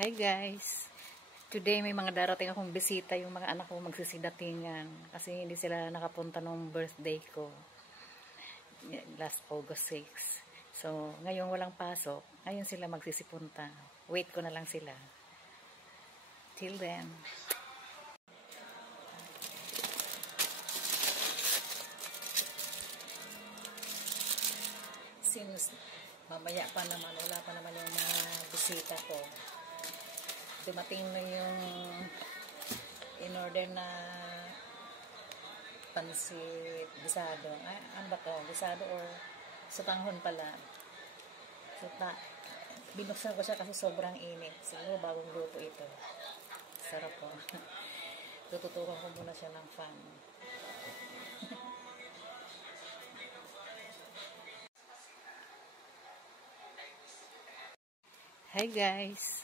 Hi guys! Today may mga darating akong bisita, yung mga anak ko magsisidatingan kasi hindi sila nakapunta nung birthday ko last August 6. So ngayon walang pasok, ngayon sila magsisipunta. Wait ko na lang sila. Till then. Since mamaya pa naman, wala pa naman yung mga bisita ko, dumating na yung in-order na pansit gisado. Ano ba to? Gisado or sutanghon pala. So, binuksan ko siya kasi sobrang init. Siguro bagong luto ito. Sarap po. Tututukan ko muna siya ng fan. Hi guys!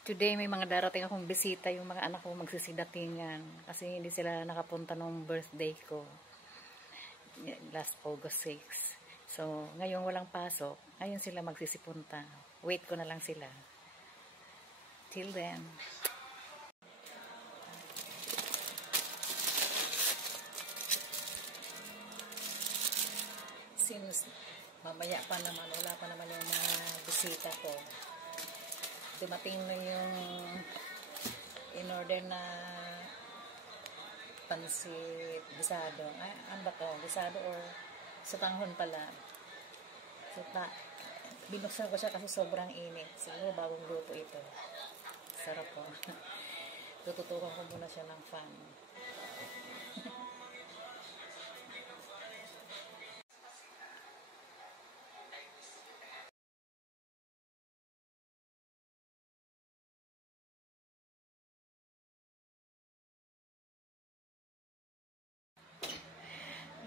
Today may mga darating akong bisita, yung mga anak ko magsisidatingan kasi hindi sila nakapunta nung birthday ko last August 6. So ngayon walang pasok, ngayon sila magsisipunta. Wait ko na lang sila. Till then. Since mamaya pa naman, wala pa naman yung mga bisita ko, dumating na yung in-order na pansit gisado. Ano ba to? Gisado or sutanghon pala. So, binuksan ko siya kasi sobrang init. Siguro bagong luto ito. Sarap po. Tututukan ko muna siya ng fan.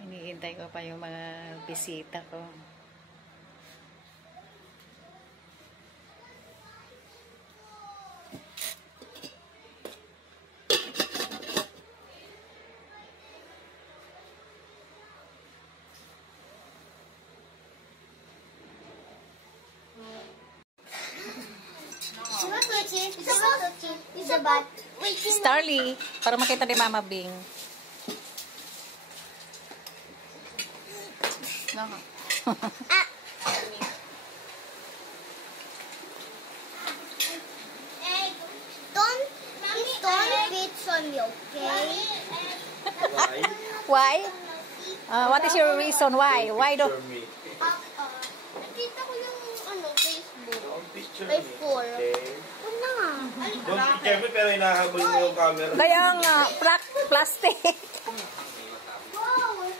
Hinihintay ko pa yung mga bisita ko. Starly, para makita ni Mama Bing. No. Don't beat on me, okay? Why? What is your reason? Why? Why don't? Nakita ko yung Facebook. Don't picture By me. 4. Okay. Ano nga? Don't picture me pero hinahabol mo yung camera. Kaya nga, plastic. Wow!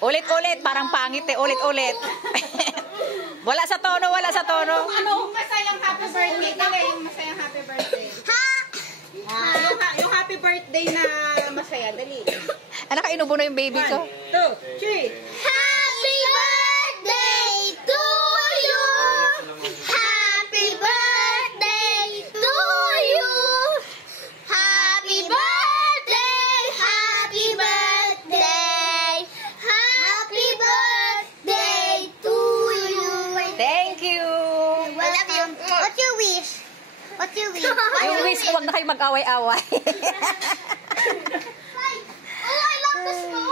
Ulit-ulit, parang pangit eh. Ulit-ulit. Wala sa tono, wala sa tono. Ano, masayang happy birthday. Dali, yung masayang happy birthday. Yung happy birthday na masaya. Dali. Anak, inubo na yung baby ko. 1, 2, 3. Happy birthday to you! Happy birthday to you! Happy birthday! Happy birthday! Happy birthday to you! Thank you. I love you. What's your wish? What's your wish? Yung wish ko, huwag na kayo mag-away-away. Oh, I love the snow!